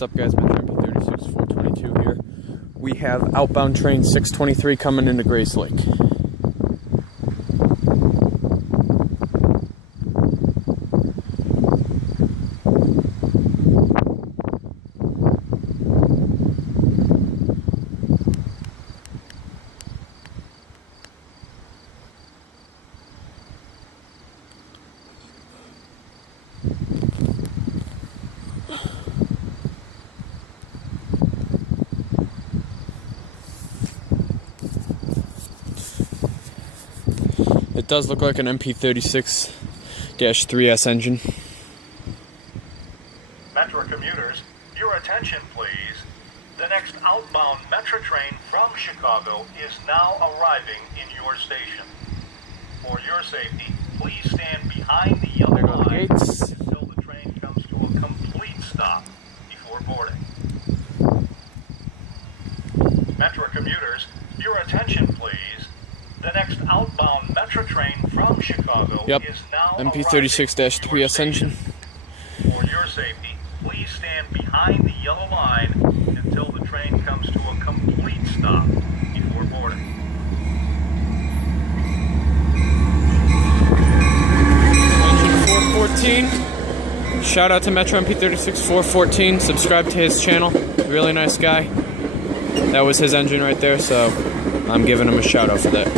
What's up, guys? Metra MP36 422 here. We have outbound train 623 coming into Grayslake. It does look like an MP36-3S engine. Metra commuters, your attention please. The next outbound Metra train from Chicago is now arriving in your station. For your safety, please stand behind the yellow line until the train comes to a complete stop before boarding. Metra commuters, your attention please. The next outbound Metra train from Chicago is now MP36-3S engine. For your safety, please stand behind the yellow line until the train comes to a complete stop before boarding. Engine 414. Shout out to Metra MP36 414. Subscribe to his channel. Really nice guy. That was his engine right there, so I'm giving him a shout out for that.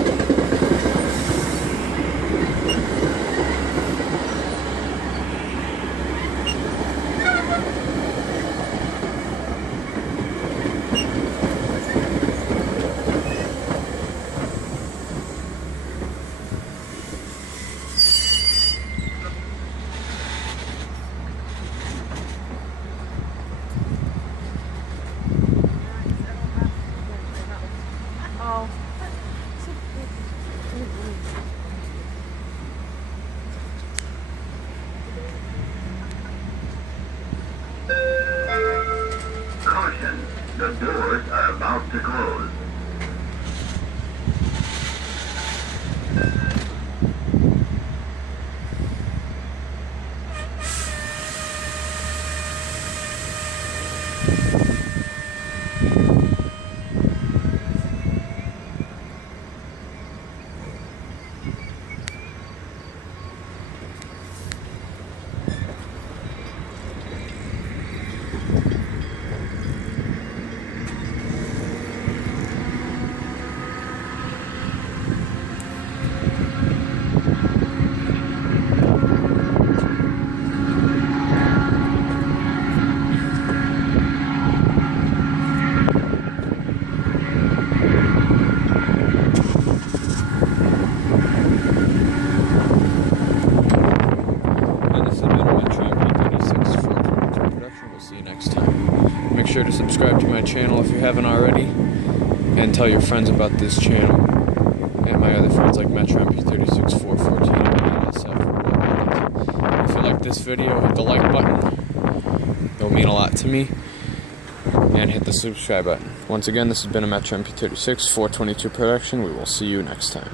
Caution, the doors are about to close. Make sure to subscribe to my channel if you haven't already, and tell your friends about this channel and my other friends like Metra MP36 414 and NSF. If you like this video, hit the like button. It'll mean a lot to me. And hit the subscribe button. Once again, this has been a Metra MP36 422 production. We will see you next time.